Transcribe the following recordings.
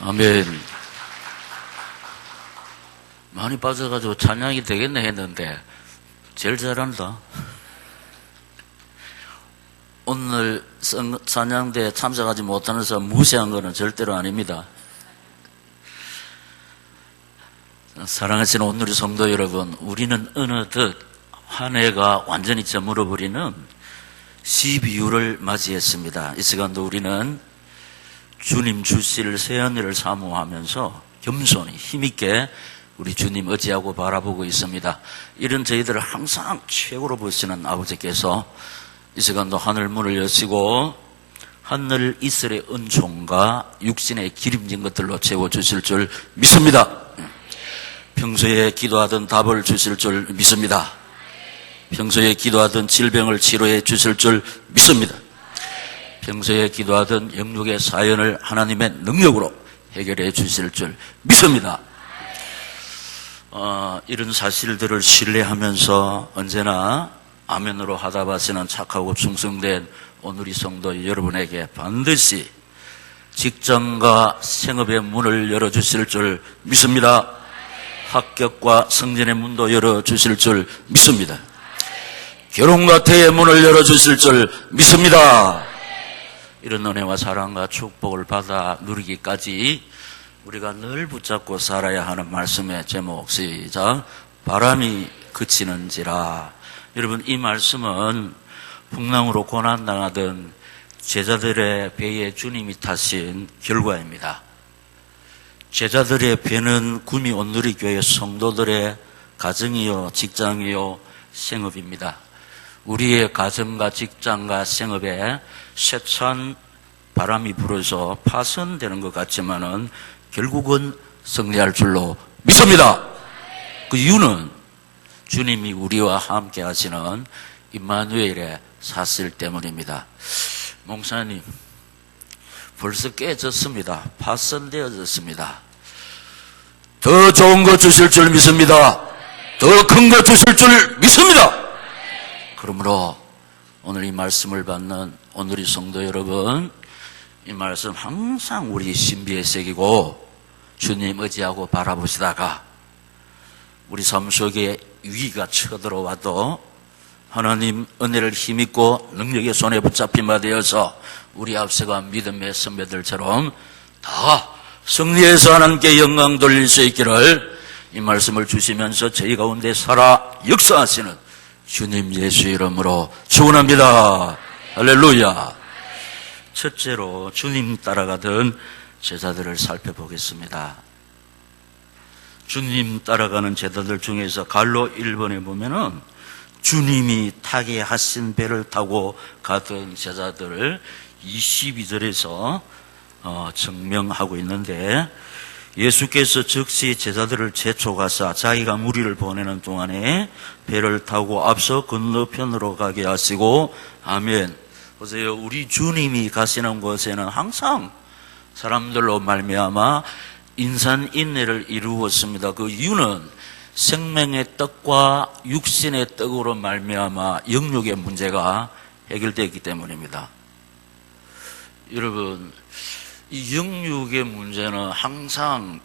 아멘. 많이 빠져가지고 찬양이 되겠네 했는데 제일 잘한다. 오늘 찬양대에 참석하지 못하는 사람 무시한 거는 절대로 아닙니다. 사랑하시는 온누리 성도 여러분, 우리는 어느덧 한 해가 완전히 저물어버리는 12월을 맞이했습니다. 이 시간도 우리는 주님 주실 새언니를 사모하면서 겸손히 힘있게 우리 주님 의지하고 바라보고 있습니다. 이런 저희들을 항상 최고로 보시는 아버지께서 이 시간도 하늘 문을 여시고 하늘 이슬의 은총과 육신의 기름진 것들로 채워주실 줄 믿습니다. 평소에 기도하던 답을 주실 줄 믿습니다. 평소에 기도하던 질병을 치료해 주실 줄 믿습니다. 평소에 기도하던 영육의 사연을 하나님의 능력으로 해결해 주실 줄 믿습니다. 이런 사실들을 신뢰하면서 언제나 아멘으로 하답하시는 착하고 충성된 오누리 성도 여러분에게 반드시 직장과 생업의 문을 열어주실 줄 믿습니다. 합격과 승진의 문도 열어주실 줄 믿습니다. 결혼과 태의 문을 열어주실 줄 믿습니다. 이런 은혜와 사랑과 축복을 받아 누리기까지 우리가 늘 붙잡고 살아야 하는 말씀의 제목, 시작. 바람이 그치는지라. 여러분, 이 말씀은 풍랑으로 고난당하던 제자들의 배에 주님이 타신 결과입니다. 제자들의 배는 구미 온누리교회 성도들의 가정이요 직장이요 생업입니다. 우리의 가정과 직장과 생업에 세찬 바람이 불어서 파손되는 것 같지만은 결국은 승리할 줄로 믿습니다. 그 이유는 주님이 우리와 함께 하시는 임마누엘의 사실 때문입니다. 목사님, 벌써 깨졌습니다. 파손되어졌습니다. 더 좋은 거 주실 줄 믿습니다. 더 큰 거 주실 줄 믿습니다. 그러므로 오늘 이 말씀을 받는 오누리 성도 여러분, 이 말씀 항상 우리 신비에 새기고 주님 의지하고 바라보시다가 우리 삶 속에 위기가 쳐들어와도 하나님 은혜를 힘입고 능력의 손에 붙잡힌 바 되어서 우리 앞서가 믿음의 선배들처럼 다 승리해서 하나님께 영광 돌릴 수 있기를 이 말씀을 주시면서 저희 가운데 살아 역사하시는 주님 예수 이름으로 축원합니다. 할렐루야. 첫째로 주님 따라가던 제자들을 살펴보겠습니다. 주님 따라가는 제자들 중에서 갈로 1번에 보면은 주님이 타게 하신 배를 타고 가던 제자들을 22절에서 증명하고 있는데, 예수께서 즉시 제자들을 재촉하사 자기가 무리를 보내는 동안에 배를 타고 앞서 건너편으로 가게 하시고, 아멘. 보세요. 우리 주님이 가시는 곳에는 항상 사람들로 말미암아 인산인해를 이루었습니다. 그 이유는 생명의 떡과 육신의 떡으로 말미암아 영육의 문제가 해결되기 때문입니다. 여러분, 이 영육의 문제는 항상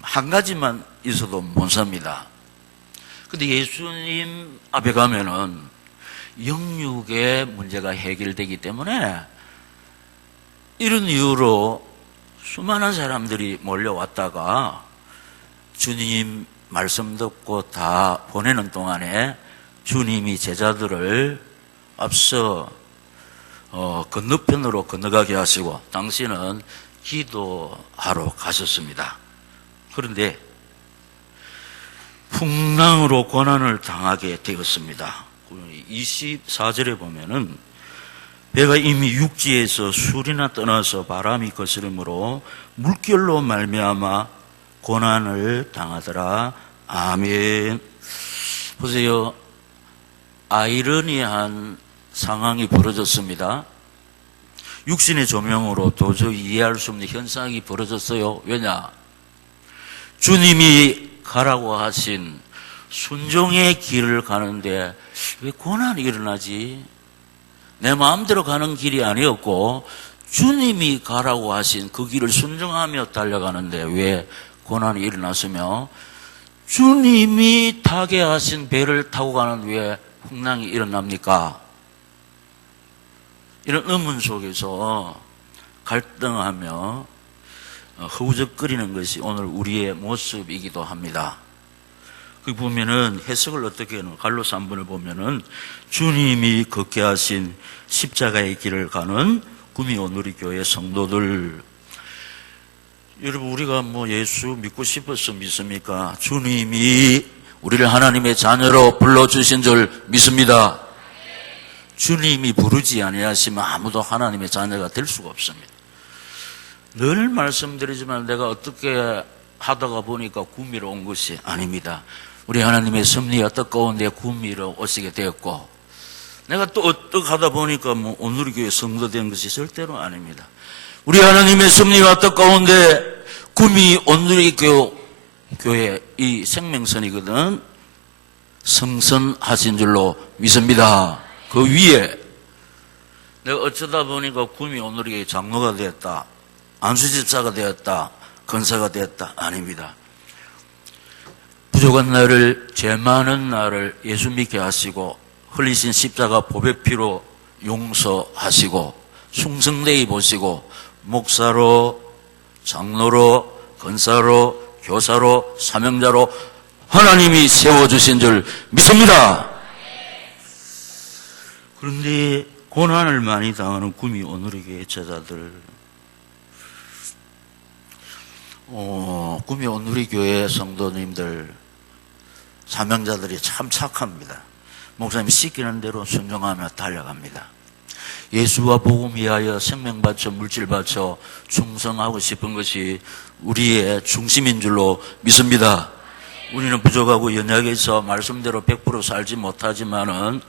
한 가지만 있어도 못 삽니다. 근데 예수님 앞에 가면은 영육의 문제가 해결되기 때문에 이런 이유로 수많은 사람들이 몰려왔다가 주님 말씀 듣고 다 보내는 동안에 주님이 제자들을 앞서 건너편으로 건너가게 하시고 당신은 기도하러 가셨습니다. 그런데 풍랑으로 고난을 당하게 되었습니다. 24절에 보면은 배가 이미 육지에서 술이나 떠나서 바람이 거스름으로 물결로 말미암아 고난을 당하더라. 아멘. 보세요. 아이러니한 상황이 벌어졌습니다. 육신의 조명으로 도저히 이해할 수 없는 현상이 벌어졌어요. 왜냐? 주님이 가라고 하신 순종의 길을 가는데 왜 고난이 일어나지? 내 마음대로 가는 길이 아니었고 주님이 가라고 하신 그 길을 순종하며 달려가는데 왜 고난이 일어났으며 주님이 타게 하신 배를 타고 가는 왜 풍랑이 일어납니까? 이런 의문 속에서 갈등하며 허우적거리는 것이 오늘 우리의 모습이기도 합니다. 그 보면은 해석을 어떻게 하는 갈로스 3번을 보면은 주님이 걷게 하신 십자가의 길을 가는 구미오누리교회 성도들, 여러분 우리가 뭐 예수 믿고 싶어서 믿습니까? 주님이 우리를 하나님의 자녀로 불러주신 줄 믿습니다. 주님이 부르지 아니하시면 아무도 하나님의 자녀가 될 수가 없습니다. 늘 말씀드리지만 내가 어떻게 하다가 보니까 구미로 온 것이 아닙니다. 우리 하나님의 섭리가 뜨거운데 구미로 오시게 되었고, 내가 또 어떻게 하다 보니까 뭐 오누리교회 성도 된 것이 절대로 아닙니다. 우리 하나님의 섭리가 뜨거운데 구미 오누리교회 이 생명선이거든 성선하신 줄로 믿습니다. 그 위에 내가 어쩌다 보니까 구미 오누리교회 장로가 되었다, 안수집사가 되었다, 권사가 되었다, 아닙니다. 부족한 나를, 죄 많은 나를 예수 믿게 하시고 흘리신 십자가 보배 피로 용서하시고 충성되이 보시고 목사로, 장로로, 권사로, 교사로, 사명자로 하나님이 세워주신 줄 믿습니다. 그런데 고난을 많이 당하는 구미 오누리교회 제자들, 구미 오누리교회 성도님들, 사명자들이 참 착합니다. 목사님이 시키는 대로 순종하며 달려갑니다. 예수와 복음 위하여 생명 바쳐 물질 바쳐 충성하고 싶은 것이 우리의 중심인 줄로 믿습니다. 우리는 부족하고 연약해서 말씀대로 100% 살지 못하지만은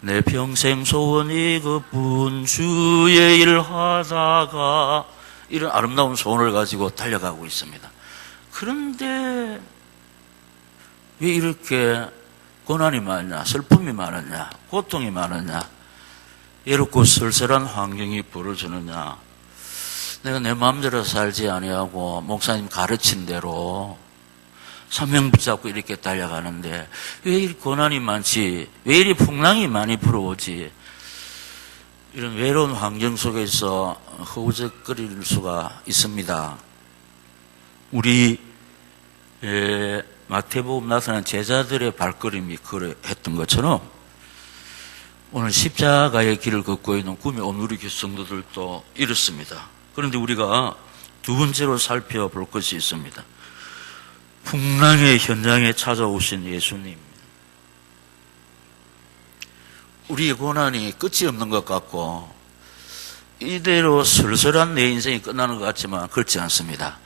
내 평생 소원이 그뿐 주의 일 하다가 이런 아름다운 소원을 가지고 달려가고 있습니다. 그런데 왜 이렇게 고난이 많냐, 슬픔이 많았냐, 고통이 많았냐, 외롭고 쓸쓸한 환경이 벌어지느냐? 내가 내 마음대로 살지 아니하고 목사님 가르친 대로 사명 붙잡고 이렇게 달려가는데 왜 이리 고난이 많지? 왜 이리 풍랑이 많이 불어오지? 이런 외로운 환경 속에서 허우적거릴 수가 있습니다. 우리 마태복음 나타난 제자들의 발걸음이 그랬던 것처럼 오늘 십자가의 길을 걷고 있는 구미 오누리교회 성도들도 이렇습니다. 그런데 우리가 두 번째로 살펴볼 것이 있습니다. 풍랑의 현장에 찾아오신 예수님. 우리의 고난이 끝이 없는 것 같고 이대로 슬슬한 내 인생이 끝나는 것 같지만 그렇지 않습니다.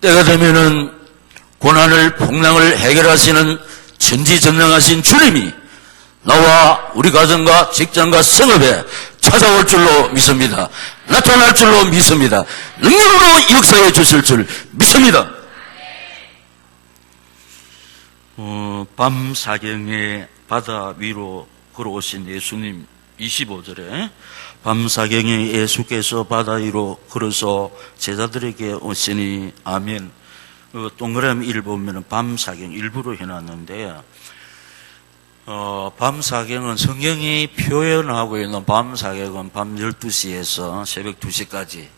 때가 되면은 고난을, 풍랑을 해결하시는 전지전능하신 주님이 나와 우리 가정과 직장과 성업에 찾아올 줄로 믿습니다. 나타날 줄로 믿습니다. 능력으로 역사해 주실 줄 믿습니다. 밤 사경에 바다 위로 걸어오신 예수님 25절에 밤 사경에 예수께서 바다 위로 걸어서 제자들에게 오시니 아멘. 동그라미 1 보면 밤 사경 일부러 해놨는데 밤 사경은 성경이 표현하고 있는 밤 사경은 밤 12시에서 새벽 2시까지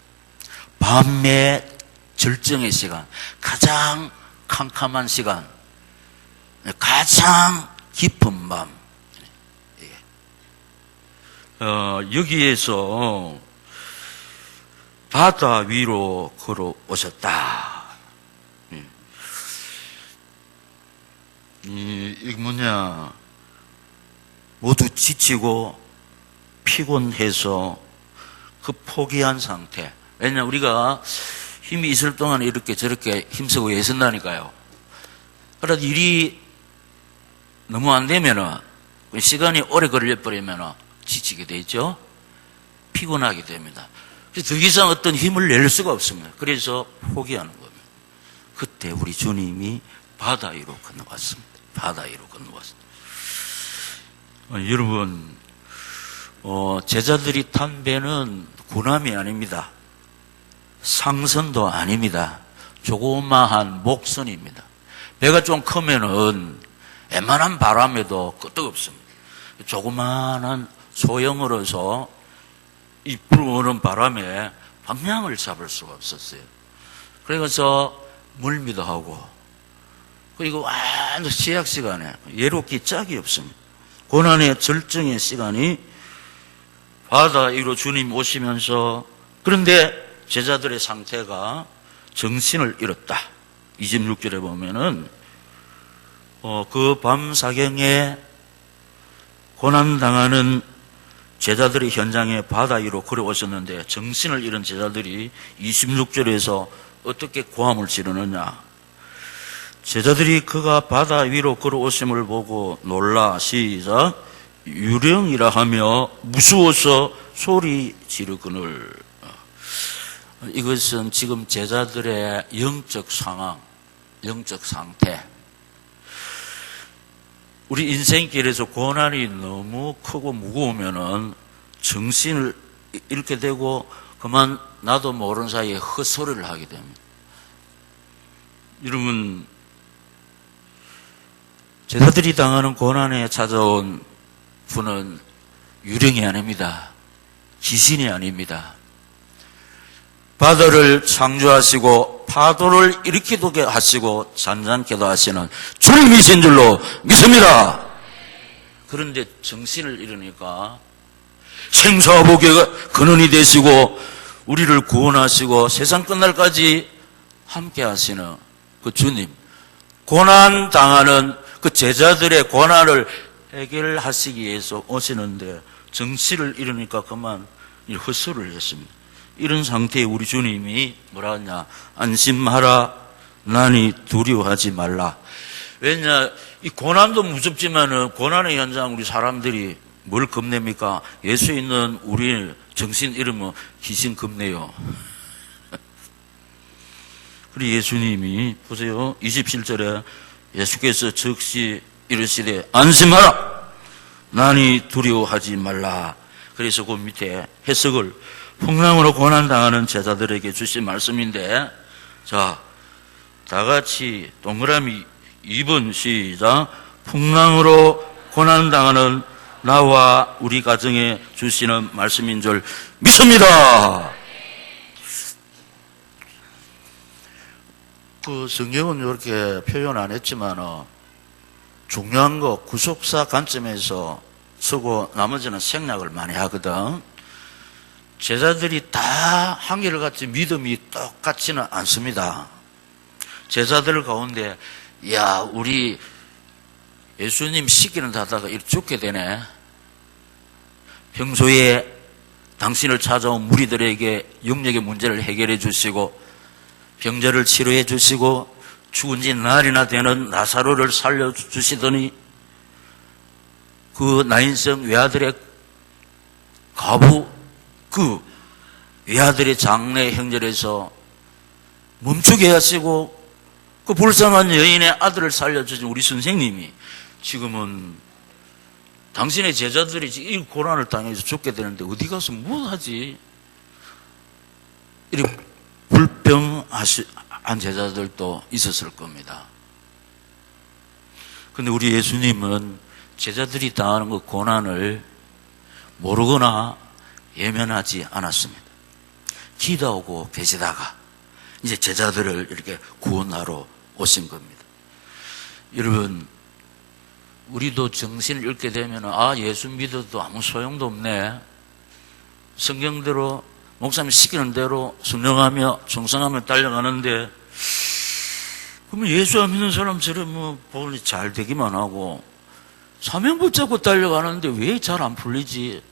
밤의 절정의 시간, 가장 캄캄한 시간, 가장 깊은 밤. 여기에서 바다 위로 걸어오셨다. 이게 뭐냐, 모두 지치고 피곤해서 그 포기한 상태. 왜냐하면 우리가 힘이 있을 동안 이렇게 저렇게 힘쓰고 애쓴다니까요. 그러다 일이 너무 안 되면은, 시간이 오래 걸려버리면은 지치게 되죠. 피곤하게 됩니다. 그래서 더 이상 어떤 힘을 낼 수가 없습니다. 그래서 포기하는 겁니다. 그때 우리 주님이 바다 위로 건너왔습니다. 바다 위로 건너왔습니다. 여러분, 제자들이 탄 배는 군함이 아닙니다. 상선도 아닙니다. 조그마한 목선입니다. 배가 좀 크면은 웬만한 바람에도 끄떡없습니다. 조그마한 소형으로서 이 불어오는 바람에 방향을 잡을 수가 없었어요. 그래서 물미도 하고, 그리고 완전 시약 시간에 예롭기 짝이 없습니다. 고난의 절정의 시간이 바다 위로 주님 오시면서, 그런데 제자들의 상태가 정신을 잃었다. 26절에 보면은 그 밤 사경에 고난당하는 제자들이 현장에 바다 위로 걸어오셨는데 정신을 잃은 제자들이 26절에서 어떻게 고함을 지르느냐. 제자들이 그가 바다 위로 걸어오심을 보고 놀라 시작 유령이라 하며 무서워서 소리 지르거늘. 이것은 지금 제자들의 영적 상황, 영적 상태. 우리 인생길에서 고난이 너무 크고 무거우면은 정신을 잃게 되고 그만 나도 모르는 사이에 헛소리를 하게 됩니다. 여러분, 제자들이 당하는 고난에 찾아온 분은 유령이 아닙니다. 귀신이 아닙니다. 바다를 창조하시고 파도를 일으키게 하시고 잔잔케도 하시는 주님이신 줄로 믿습니다. 그런데 정신을 잃으니까 생사복의 근원이 되시고 우리를 구원하시고 세상 끝날까지 함께 하시는 그 주님, 고난 당하는 그 제자들의 고난을 해결하시기 위해서 오시는데 정신을 잃으니까 그만 헛소리를 했습니다. 이런 상태에 우리 주님이 뭐라 하냐, 안심하라, 나니 두려워하지 말라. 왜냐, 이 고난도 무섭지만은 고난의 현장 우리 사람들이 뭘 겁냅니까? 예수 있는 우리 정신 잃으면 귀신 겁내요. 그리고 예수님이 보세요, 27절에 예수께서 즉시 이르시되 안심하라, 나니 두려워하지 말라. 그래서 그 밑에 해석을 풍랑으로 고난당하는 제자들에게 주신 말씀인데, 자, 다 같이 동그라미 2번 시작. 풍랑으로 고난당하는 나와 우리 가정에 주시는 말씀인 줄 믿습니다. 그 성경은 이렇게 표현 안 했지만 중요한 거 구속사 관점에서 쓰고 나머지는 생략을 많이 하거든. 제자들이 다 한결같이 믿음이 똑같지는 않습니다. 제자들 가운데 야, 우리 예수님 시키는 하다가 이렇게 죽게 되네. 평소에 당신을 찾아온 무리들에게 영역의 문제를 해결해 주시고 병자를 치료해 주시고 죽은 지 날이나 되는 나사로를 살려주시더니 그 나인성 외아들의 가부 그 외아들의 장례 행렬에서 멈추게 하시고 그 불쌍한 여인의 아들을 살려주신 우리 선생님이 지금은 당신의 제자들이 이 고난을 당해서 죽게 되는데 어디 가서 뭐 하지? 이렇게 불평한 제자들도 있었을 겁니다. 근데 우리 예수님은 제자들이 당하는 그 고난을 모르거나 예면하지 않았습니다. 기도하고 계시다가 이제 제자들을 이렇게 구원하러 오신 겁니다. 여러분, 우리도 정신을 잃게 되면 예수 믿어도 아무 소용도 없네. 성경대로 목사님 시키는 대로 순종하며 충성하며 달려가는데 그러면 예수 안 믿는 사람처럼 뭐 본이 잘 되기만 하고 사명 붙잡고 달려가는데 왜 잘 안 풀리지?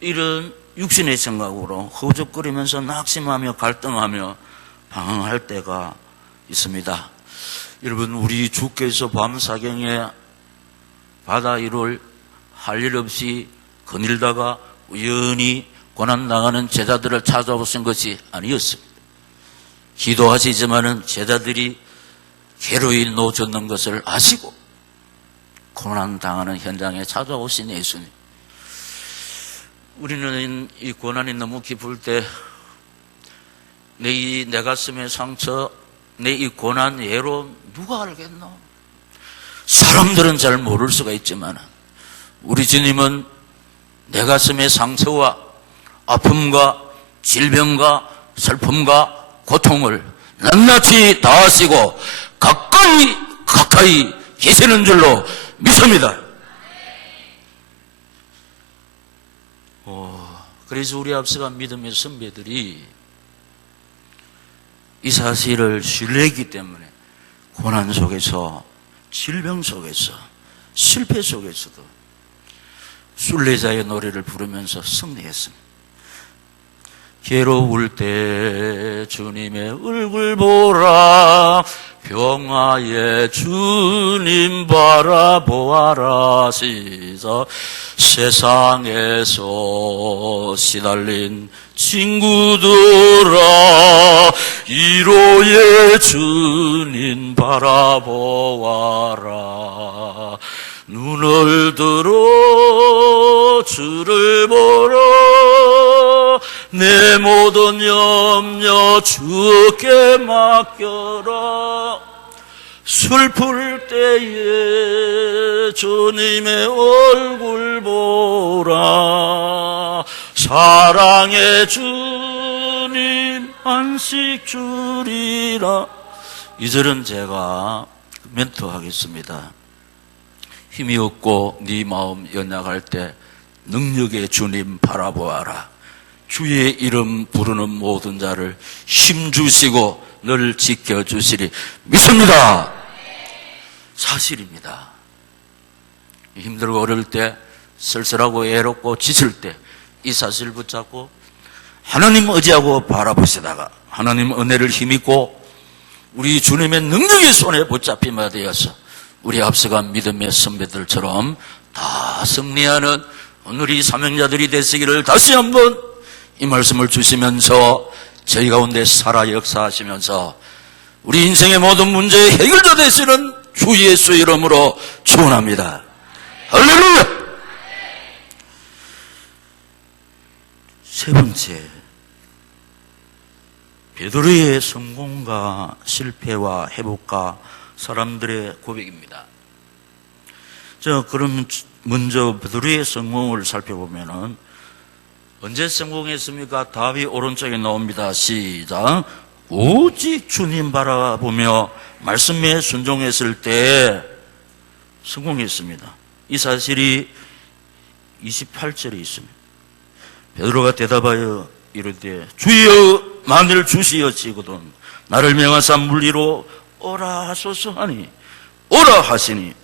이런 육신의 생각으로 허우적거리면서 낙심하며 갈등하며 방황할 때가 있습니다. 여러분, 우리 주께서 밤사경에 바다 위를 할 일 없이 거닐다가 우연히 고난당하는 제자들을 찾아오신 것이 아니었습니다. 기도하시지만은 제자들이 괴로이 놓쳤는 것을 아시고 고난당하는 현장에 찾아오신 예수님. 우리는 이 고난이 너무 깊을 때 내 가슴의 상처, 내 이 고난 예로 누가 알겠노? 사람들은 잘 모를 수가 있지만 우리 주님은 내 가슴의 상처와 아픔과 질병과 슬픔과 고통을 낱낱이 다 하시고 가까이 계시는 줄로 믿습니다. 그래서 우리 앞서간 믿음의 선배들이 이 사실을 신뢰했기 때문에 고난 속에서, 질병 속에서, 실패 속에서도 순례자의 노래를 부르면서 승리했습니다. 괴로울 때 주님의 얼굴 보라, 평화의 주님 바라보아라. 시작. 세상에서 시달린 친구들아, 위로의 주님 바라보아라. 눈을 들어 주를 보라, 내 모든 염려 주께 맡겨라. 슬플 때에 주님의 얼굴 보라, 사랑의 주님 안식 주리라. 이 절은 제가 멘토하겠습니다. 힘이 없고 네 마음 연약할 때 능력의 주님 바라보아라. 주의 이름 부르는 모든 자를 힘주시고 늘 지켜주시리. 믿습니다. 사실입니다. 힘들고 어려울 때, 쓸쓸하고 애롭고 지칠 때 이 사실을 붙잡고 하나님 의지하고 바라보시다가 하나님 은혜를 힘입고 우리 주님의 능력의 손에 붙잡힘에 되어서 우리 앞서간 믿음의 선배들처럼 다 승리하는 오늘이 사명자들이 되시기를 다시 한번 이 말씀을 주시면서 저희 가운데 살아 역사하시면서 우리 인생의 모든 문제의 해결자 되시는 주 예수 이름으로 축원합니다. 할렐루야! 세 번째, 베드로의 성공과 실패와 회복과 사람들의 고백입니다. 그럼 먼저 베드로의 성공을 살펴보면은 언제 성공했습니까? 답이 오른쪽에 나옵니다. 시작. 오직 주님 바라보며 말씀에 순종했을 때 성공했습니다. 이 사실이 28절에 있습니다. 베드로가 대답하여 이르되 주여 만일 주시어지거든 나를 명하사 물리로 오라 하소서 하니 오라 하시니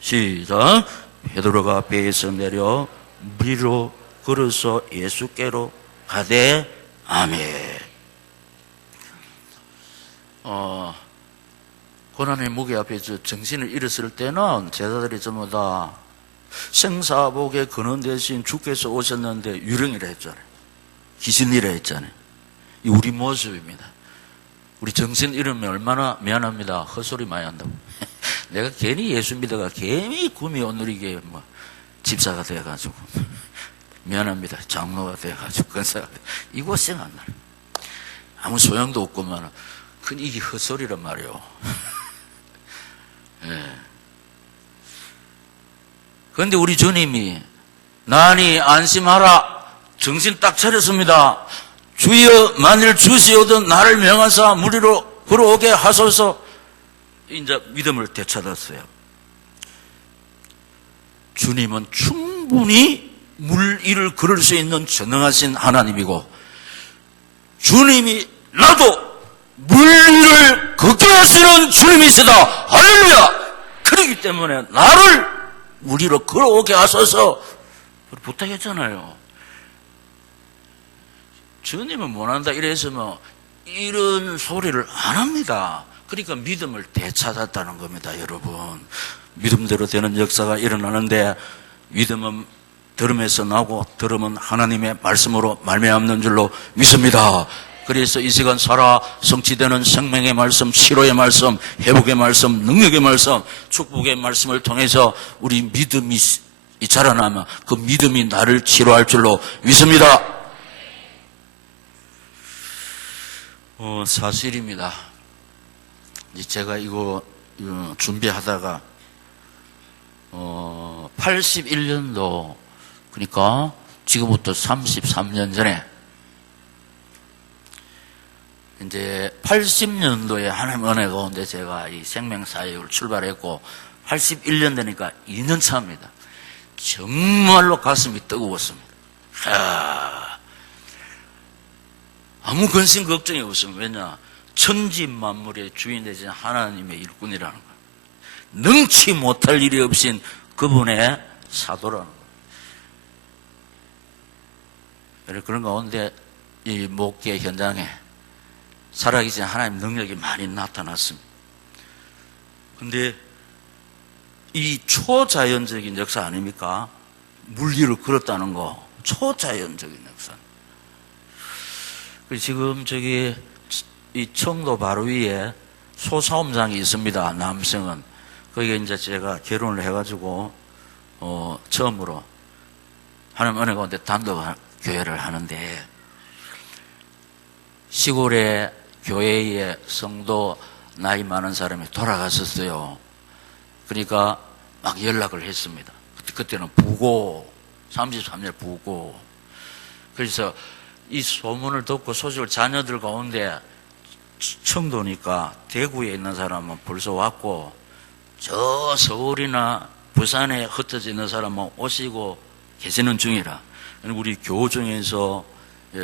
시작. 베드로가 배에서 내려 물리로 걸어서 예수께로 가되 아멘. 고난의 무게 앞에서 정신을 잃었을 때는 제자들이 전부 다 생사복의 근원 대신 주께서 오셨는데 유령이라 했잖아요. 귀신이라 했잖아요. 이 우리 모습입니다. 우리 정신 잃으면 얼마나 미안합니다. 헛소리 많이 한다고. 내가 괜히 예수 믿어가 괜히 구미 오늘이게 집사가 돼가지고 미안합니다. 장로가 돼가지고 권사가 돼. 이 고생 안 나요. 아무 소용도 없구만. 큰 이게 헛소리란 말이요. 예. 그런데 우리 주님이 나니 안심하라. 정신 딱 차렸습니다. 주여 만일 주시오든 나를 명하사 무리로 걸어오게 하소서. 이제 믿음을 되찾았어요. 주님은 충분히 물 위를 걸을 수 있는 전능하신 하나님이고 주님이 나도 물 위를 걷게 하시는 주님이시다. 할렐루야. 그렇기 때문에 나를 물 위로 걸어오게 하소서 부탁했잖아요. 주님은 못한다 이래서 이런 소리를 안 합니다. 그러니까 믿음을 되찾았다는 겁니다. 여러분, 믿음대로 되는 역사가 일어나는데 믿음은 들음에서 나고 들음은 하나님의 말씀으로 말미암는 줄로 믿습니다. 그래서 이 시간 살아 성취되는 생명의 말씀, 치료의 말씀, 회복의 말씀, 능력의 말씀, 축복의 말씀을 통해서 우리 믿음이 이 자라나면 그 믿음이 나를 치료할 줄로 믿습니다. 사실입니다. 제가 이거 준비하다가 81년도 그러니까 지금부터 33년 전에 이제 80년도에 하나님 은혜 가운데 제가 이 생명사역을 출발했고 81년 되니까 2년 차입니다. 정말로 가슴이 뜨거웠습니다. 아무 근심 걱정이 없습니다. 왜냐? 천지 만물의 주인 되신 하나님의 일꾼이라는 거예요. 능치 못할 일이 없인 그분의 사도라는 거예요. 그런 가운데 이 목회 현장에 살아계신 하나님 능력이 많이 나타났습니다. 근데 이 초자연적인 역사 아닙니까? 물리를 걸었다는 거 초자연적인 역사. 지금 저기 이 청도 바로 위에 소사움장이 있습니다. 남성은 거기에 이제 제가 결혼을 해가지고 처음으로 하나님 은혜 가운데 단독 교회를 하는데 시골에 교회에 성도 나이 많은 사람이 돌아갔었어요. 그러니까 막 연락을 했습니다. 그때는 부고 33년 부고. 그래서 이 소문을 듣고 소식을 자녀들 가운데 청도니까 대구에 있는 사람은 벌써 왔고 저 서울이나 부산에 흩어져 있는 사람은 오시고 계시는 중이라. 우리 교우 중에서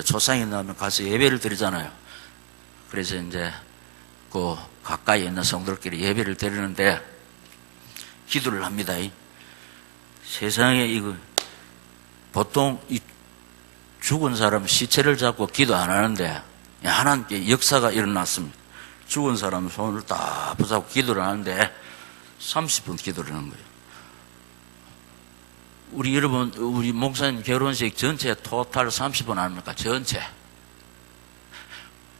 초상이 나면 가서 예배를 드리잖아요. 그래서 이제 그 가까이 있는 성도들끼리 예배를 드리는데 기도를 합니다. 세상에 이거 보통 이 죽은 사람 시체를 잡고 기도 안 하는데 하나님께 역사가 일어났습니다. 죽은 사람 손을 딱 붙잡고 기도를 하는데 30분 기도를 하는 거예요. 우리 여러분, 우리 목사님 결혼식 전체 토탈 30분 아닙니까? 전체.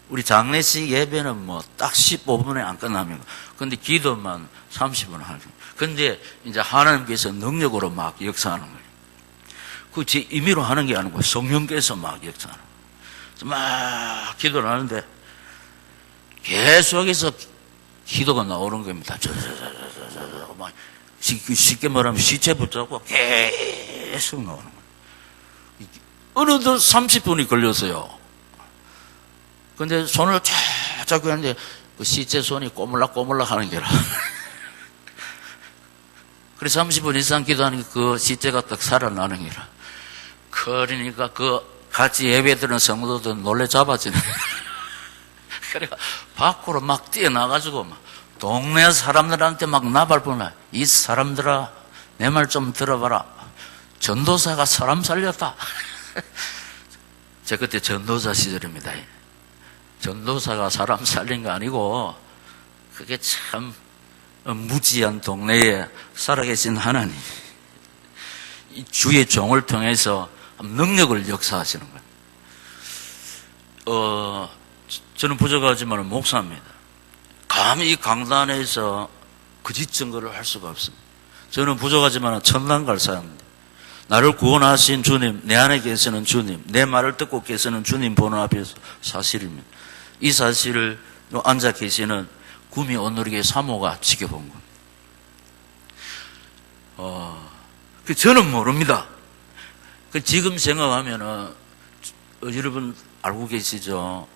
우리 장례식 예배는 뭐 딱 15분에 안 끝납니다. 근데 기도만 30분 하죠. 근데 이제 하나님께서 능력으로 막 역사하는 거예요. 그 제 임의로 하는 게 아니고 성령께서 막 역사하는 거예요. 막 기도를 하는데 계속해서 기도가 나오는 겁니다. 막 쉽게 말하면 시체 붙잡고 계속 나오는 거예요. 어느덧 30분이 걸렸어요. 근데 손을 쫙 잡고 하는데 그 시체 손이 꼬물락꼬물락 하는 게라. 그래서 30분 이상 기도하니까 그 시체가 딱 살아나는 게라. 그러니까 그 같이 예배드리는 성도들 놀래 잡아지네. 그러니까 밖으로 막 뛰어나가지고 막 동네 사람들한테 막 나발보나. 이 사람들아, 내 말 좀 들어봐라. 전도사가 사람 살렸다. 제가 그때 전도사 시절입니다. 전도사가 사람 살린 거 아니고 그게 참 무지한 동네에 살아계신 하나님, 이 주의 종을 통해서 능력을 역사하시는 거예요. 저는 부족하지만 목사입니다. 감히 이 강단에서 거짓 증거를 할 수가 없습니다. 저는 부족하지만 천당 갈 사람입니다. 나를 구원하신 주님, 내 안에 계시는 주님, 내 말을 듣고 계시는 주님 보는 앞에서 사실입니다. 이 사실을 앉아 계시는 구미 온누리교회 사모가 지켜본 겁니다. 저는 모릅니다. 지금 생각하면은, 여러분 알고 계시죠?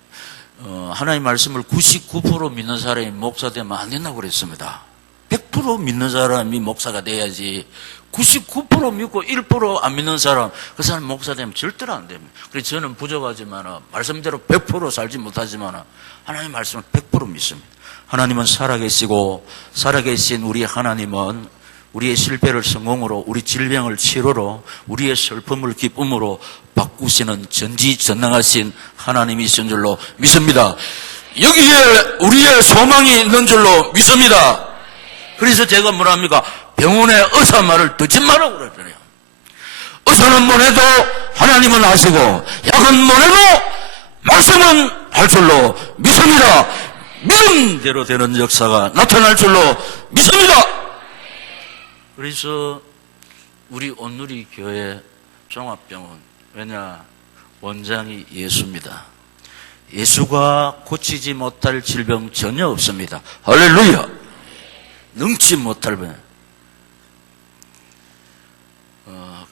하나님의 말씀을 99% 믿는 사람이 목사 되면 안 된다고 그랬습니다. 100% 믿는 사람이 목사가 돼야지 99% 믿고 1% 안 믿는 사람, 그 사람 목사 되면 절대로 안 됩니다. 그래서 저는 부족하지만 말씀대로 100% 살지 못하지만 하나님의 말씀을 100% 믿습니다. 하나님은 살아계시고 살아계신 우리 하나님은 우리의 실패를 성공으로, 우리 질병을 치료로, 우리의 슬픔을 기쁨으로 바꾸시는 전지전능하신 하나님이신 줄로 믿습니다. 여기에 우리의 소망이 있는 줄로 믿습니다. 그래서 제가 뭐랍니까? 병원의 의사 말을 듣지 말라고 그러잖아요. 의사는 뭐래도 하나님은 아시고 약은 뭐래도 말씀은 할 줄로 믿습니다. 믿음대로 되는 역사가 나타날 줄로 믿습니다. 그래서 우리 온누리 교회 종합병원, 왜냐? 원장이 예수입니다. 예수가 고치지 못할 질병 전혀 없습니다. 할렐루야! 능치 못할 병.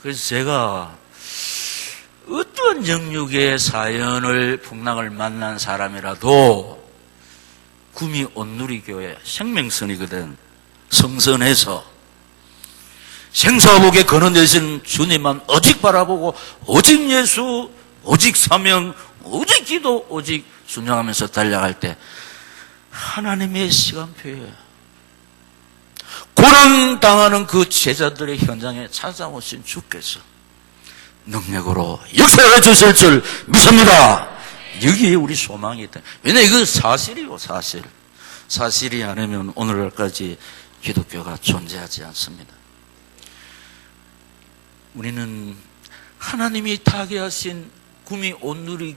그래서 제가 어떤 영육의 사연을 풍랑을 만난 사람이라도 구미 온누리 교회 생명선이거든. 성선해서 생사복에 거느되신 주님만 오직 바라보고 오직 예수, 오직 사명, 오직 기도, 오직 순종하면서 달려갈 때 하나님의 시간표에 고난당하는 그 제자들의 현장에 찾아오신 주께서 능력으로 역사해 주실 줄 믿습니다. 여기에 우리 소망이 있다. 왜냐하면 이거 사실이요, 사실. 사실이 아니면 오늘날까지 기독교가 존재하지 않습니다. 우리는 하나님이 타계하신 구미 온누리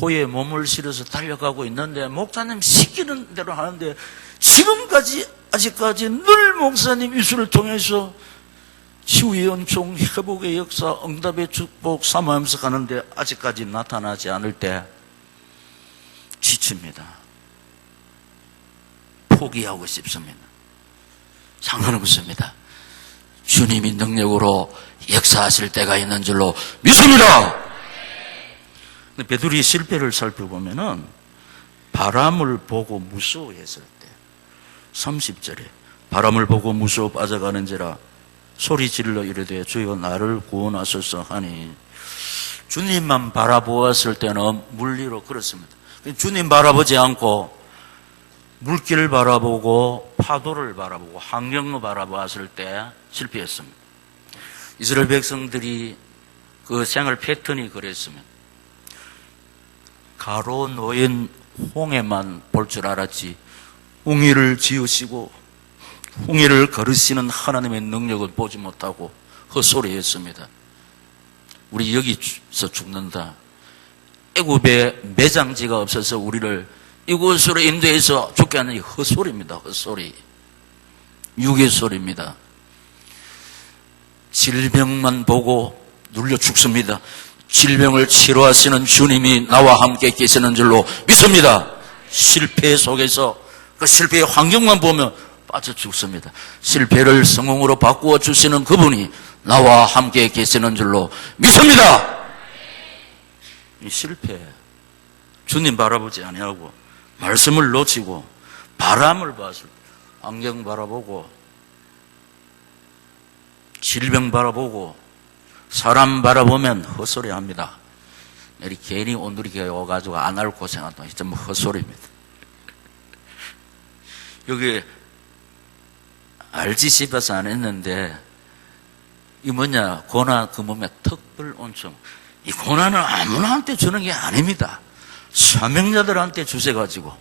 호에 몸을 실어서 달려가고 있는데, 목사님 시키는 대로 하는데 지금까지 아직까지 늘 목사님 입술을 통해서 치유의 은총, 회복의 역사, 응답의 축복 사모하면서 가는데 아직까지 나타나지 않을 때 지칩니다. 포기하고 싶습니다. 상관없습니다. 주님이 능력으로 역사하실 때가 있는 줄로 믿습니다. 베드로의 실패를 살펴보면은 바람을 보고 무서워했을 때 30절에 바람을 보고 무서워 빠져가는지라 소리 질러 이르되 주여 나를 구원하소서 하니, 주님만 바라보았을 때는 물리로 그렇습니다. 주님 바라보지 않고 물길을 바라보고 파도를 바라보고 환경을 바라보았을 때 실패했습니다. 이스라엘 백성들이 그 생활 패턴이 그랬습니다. 가로 놓인 홍해만 볼 줄 알았지 홍해를 지으시고 홍해를 가르시는 하나님의 능력을 보지 못하고 헛소리했습니다. 우리 여기서 죽는다. 애굽에 매장지가 없어서 우리를 이곳으로 인도해서 죽게 하는 이 헛소리입니다. 헛소리. 유괴소리입니다. 질병만 보고 눌려 죽습니다. 질병을 치료하시는 주님이 나와 함께 계시는 줄로 믿습니다. 실패 속에서 그 실패의 환경만 보면 빠져 죽습니다. 실패를 성공으로 바꾸어 주시는 그분이 나와 함께 계시는 줄로 믿습니다. 이 실패, 주님 바라보지 아니하고 말씀을 놓치고 바람을 봐서 환경 바라보고 질병 바라보고 사람 바라보면 헛소리합니다. 여기 괜히 온누리 교회 와가지고 안 할 고생한다. 진짜 뭐 헛소리입니다. 여기 알지 싶어서 안 했는데 이 뭐냐, 고난 그 몸에 특별 온청. 이 고난은 아무나한테 주는 게 아닙니다. 사명자들한테 주셔가지고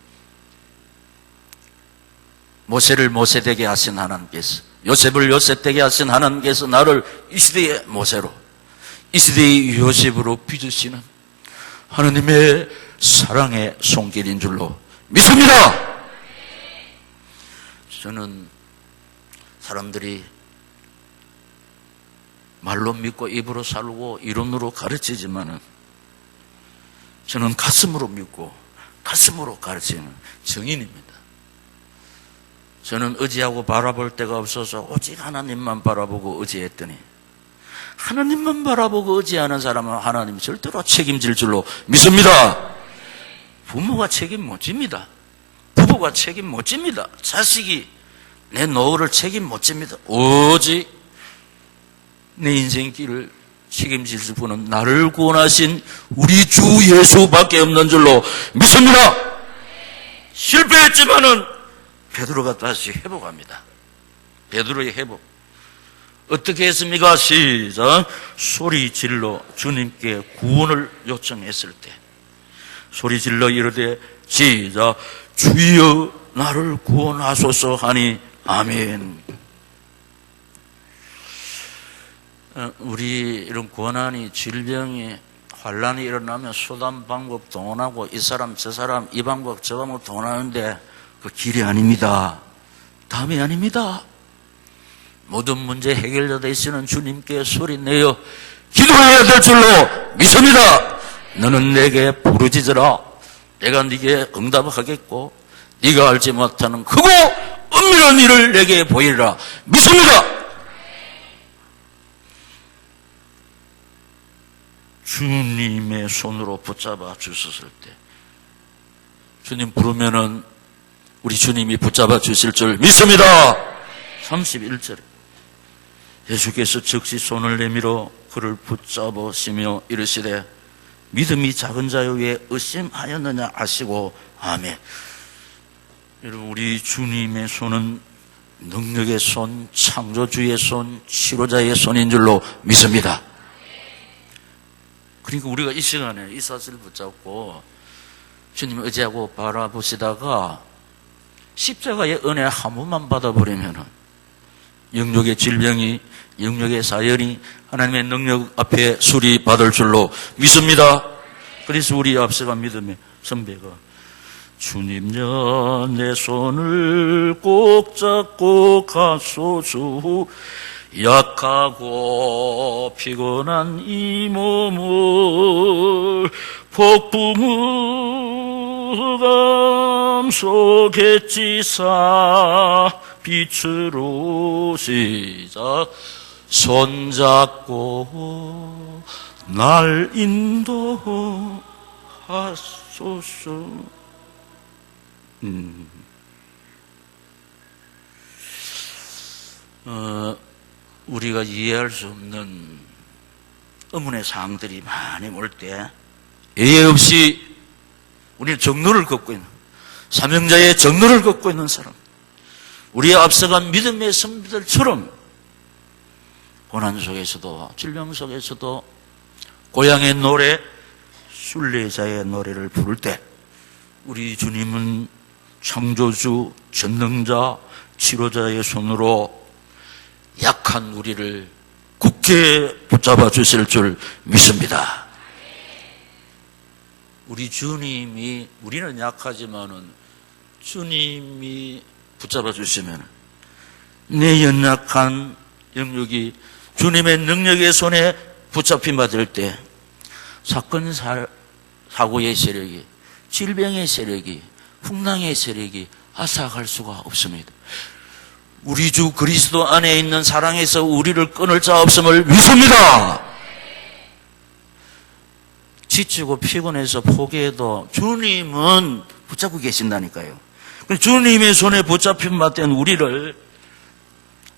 모세를 모세되게 하신 하나님께서, 요셉을 요셉되게 하신 하나님께서 나를 이 시대의 모세로, 이 시대의 요셉으로 빚으시는 하나님의 사랑의 손길인 줄로 믿습니다. 저는 사람들이 말로 믿고 입으로 살고 이론으로 가르치지만은 저는 가슴으로 믿고 가슴으로 가르치는 증인입니다. 저는 의지하고 바라볼 데가 없어서 오직 하나님만 바라보고 의지했더니, 하나님만 바라보고 의지하는 사람은 하나님이 절대로 책임질 줄로 믿습니다. 부모가 책임 못 집니다. 부부가 책임 못 집니다. 자식이 내 노후를 책임 못 집니다. 오직 내 인생길을 책임질 분은 나를 구원하신 우리 주 예수밖에 없는 줄로 믿습니다. 실패했지만은 베드로가 다시 회복합니다. 베드로의 회복. 어떻게 했습니까? 시작. 소리 질러 주님께 구원을 요청했을 때 소리 질러 이르되 시작. 주여 나를 구원하소서 하니 아멘. 우리 이런 고난이, 질병이, 환란이 일어나면 수단 방법 동원하고 이 사람 저 사람 이 방법 저 방법 동원하는데 그 길이 아닙니다. 답이 아닙니다. 모든 문제 해결자 되시는 주님께 소리내어 기도해야 될 줄로 믿습니다. 너는 내게 부르짖으라. 내가 네게 응답하겠고 네가 알지 못하는 크고 은밀한 일을 내게 보이리라. 믿습니다. 주님의 손으로 붙잡아 주셨을 때 주님 부르면은 우리 주님이 붙잡아 주실 줄 믿습니다. 31절에 예수께서 즉시 손을 내밀어 그를 붙잡으시며 이르시되 믿음이 작은 자여 왜 의심하였느냐 아시고 아멘. 여러분, 우리 주님의 손은 능력의 손, 창조주의 손, 치료자의 손인 줄로 믿습니다. 그러니까 우리가 이 시간에 이 사실을 붙잡고 주님을 의지하고 바라보시다가 십자가의 은혜 한 번만 받아버리면 영역의 질병이, 영역의 사연이 하나님의 능력 앞에 수리받을 줄로 믿습니다. 그래서 우리 앞서간 믿음의 선배가 주님여 내 손을 꼭 잡고 가소서 약하고 피곤한 이 몸을 폭풍우감 속에 찌사 빛으로 시작 손잡고 날 인도하소서. 우리가 이해할 수 없는 의문의 사항들이 많이 올 때 예외 없이 우리는 정로를 걷고 있는 사명자의 정로를 걷고 있는 사람, 우리의 앞서간 믿음의 선비들처럼 고난 속에서도 질병 속에서도 고향의 노래, 순례자의 노래를 부를 때 우리 주님은 창조주, 전능자, 치료자의 손으로 약한 우리를 굳게 붙잡아 주실 줄 믿습니다. 우리 주님이, 우리는 약하지만은 주님이 붙잡아 주시면 내 연약한 영역이 주님의 능력의 손에 붙잡힘 받을 때 사건 사고의 세력이, 질병의 세력이, 풍랑의 세력이 하사할 수가 없습니다. 우리 주 그리스도 안에 있는 사랑에서 우리를 끊을 자 없음을 믿습니다. 지치고 피곤해서 포기해도 주님은 붙잡고 계신다니까요. 주님의 손에 붙잡힌 받된 우리를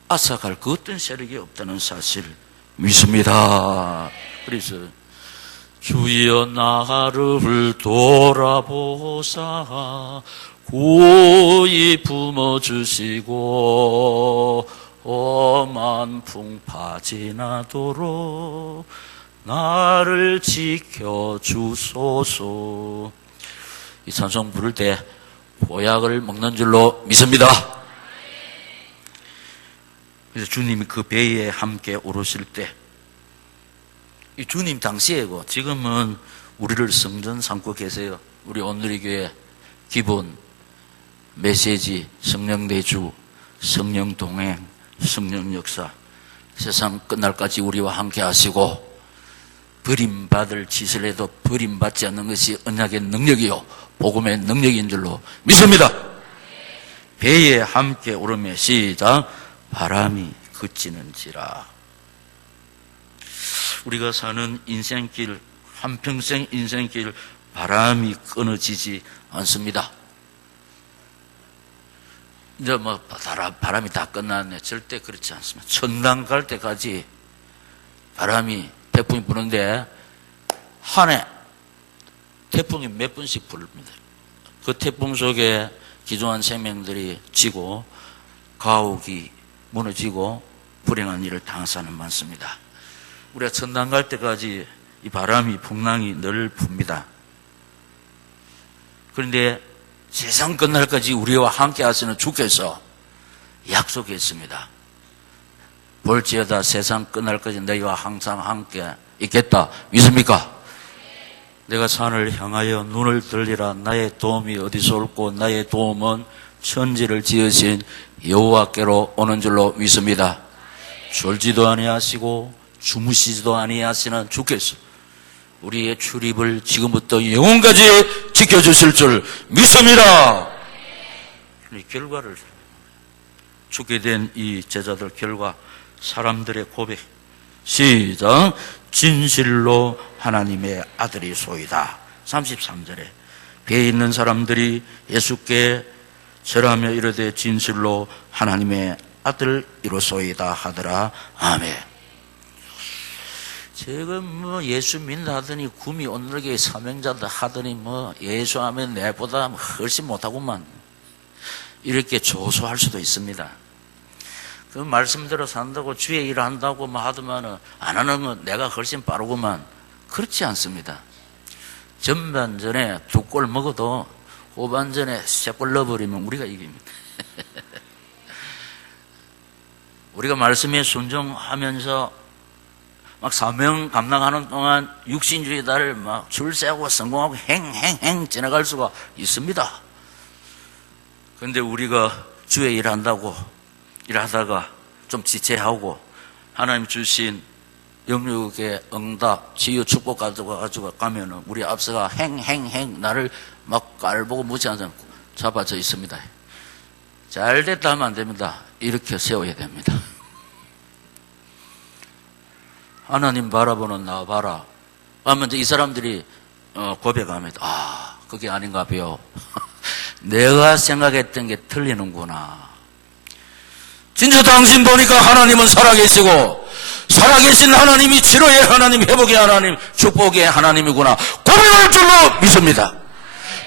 앗아갈 그 어떤 세력이 없다는 사실 믿습니다. 그래서 주여 나를 돌아보사 고이 품어주시고 험한 풍파 지나도록 나를 지켜주소서. 이 찬송 부를 때 보약을 먹는 줄로 믿습니다. 그래서 주님이 그 배에 함께 오르실 때 이 주님 당시에고 지금은 우리를 성전 삼고 계세요. 우리 온누리 교회 기본 메시지 성령 내주, 성령 동행, 성령 역사, 세상 끝날까지 우리와 함께 하시고 버림받을 짓을 해도 버림받지 않는 것이 언약의 능력이요 복음의 능력인 줄로 믿습니다. 배에 함께 오르며 시작 바람이 그치는지라. 우리가 사는 인생길, 한평생 인생길 바람이 끊어지지 않습니다. 이제 뭐 바람이 다 끝났네. 절대 그렇지 않습니다. 천당 갈 때까지 바람이, 태풍이 부는데 한 해 태풍이 몇 번씩 부릅니다. 그 태풍 속에 기존한 생명들이 지고 가옥이 무너지고 불행한 일을 당한 사람 많습니다. 우리가 천당 갈 때까지 이 바람이, 풍랑이 늘 붑니다. 그런데 세상 끝날까지 우리와 함께 하시는 주께서 약속했습니다. 볼지어다 세상 끝날까지 너희와 항상 함께 있겠다. 믿습니까? 내가 산을 향하여 눈을 들리라. 나의 도움이 어디서 올고 나의 도움은 천지를 지으신 여호와께로 오는 줄로 믿습니다. 졸지도 아니하시고 주무시지도 아니하시는 주께서 우리의 출입을 지금부터 영원까지 지켜주실 줄 믿습니다. 이 결과를 죽게 된 이 제자들 결과 사람들의 고백 시작. 진실로 하나님의 아들이 소이다. 33절에 배에 있는 사람들이 예수께 절하며 이르되 진실로 하나님의 아들이로소이다 하더라. 아멘. 지금 뭐 예수 믿는다 하더니 구미 온누리교회 사명자다 하더니 뭐 예수하면 내보다 훨씬 못하구만 이렇게 조소할 수도 있습니다. 그 말씀대로 산다고 주의 일을 한다고 뭐 하더만은 안 하는 건 내가 훨씬 빠르구만. 그렇지 않습니다. 전반전에 2골 먹어도 후반전에 3골 넣어버리면 우리가 이깁니다. 우리가 말씀에 순종하면서 막 사명 감당하는 동안 육신주의자를 막 줄 세우고 성공하고 행행행 지나갈 수가 있습니다. 그런데 우리가 주의 일 한다고 일하다가 좀 지체하고 하나님 주신 영육의 응답, 치유, 축복 가지고 가면은 우리 앞서가 행행행 나를 막 깔보고 무시하지 않고 잡아져 있습니다. 잘 됐다 하면 안 됩니다. 이렇게 세워야 됩니다. 하나님 바라보는 나 봐라. 하면 이 사람들이 고백합니다. 아, 그게 아닌가 봐요. 내가 생각했던 게 틀리는구나. 진짜 당신 보니까 하나님은 살아계시고 살아계신 하나님이 치료의 하나님, 회복의 하나님, 축복의 하나님이구나 고백할 줄로 믿습니다.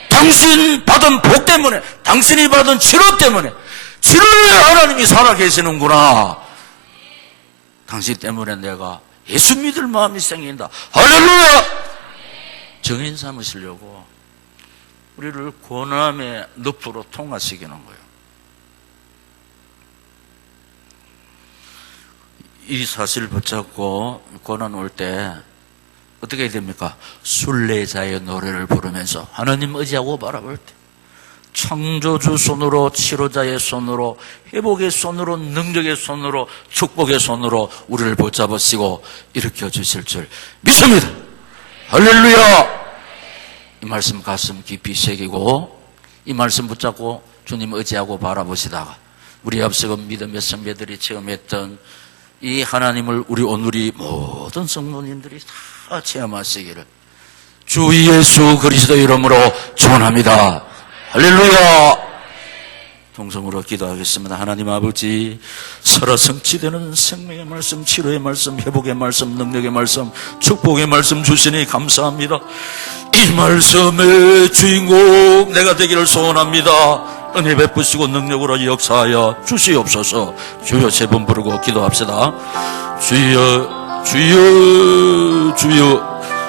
당신 받은 복 때문에, 당신이 받은 치료 때문에 치료의 하나님이 살아계시는구나. 당신 때문에 내가 예수 믿을 마음이 생긴다. 할렐루야. 정인 삼으시려고 우리를 고난의 늪으로 통과시키는 거예요. 이 사실을 붙잡고 고난 올 때 어떻게 해야 됩니까? 순례자의 노래를 부르면서 하나님 의지하고 바라볼 때 창조주 손으로, 치료자의 손으로, 회복의 손으로, 능력의 손으로, 축복의 손으로 우리를 붙잡으시고 일으켜 주실 줄 믿습니다. 할렐루야. 이 말씀 가슴 깊이 새기고 이 말씀 붙잡고 주님 의지하고 바라보시다가 우리 앞서건 믿음의 선배들이 체험했던 이 하나님을 우리 오늘이 모든 성도님들이 다 체험하시기를 주 예수 그리스도 이름으로 축원합니다. 할렐루야. 동성으로 기도하겠습니다. 하나님 아버지, 살아 성취되는 생명의 말씀, 치료의 말씀, 회복의 말씀, 능력의 말씀, 축복의 말씀 주시니 감사합니다. 이 말씀의 주인공 내가 되기를 소원합니다. 은혜 베푸시고 능력으로 역사하여 주시옵소서. 주여 세 번 부르고 기도합시다. 주여 주여 주여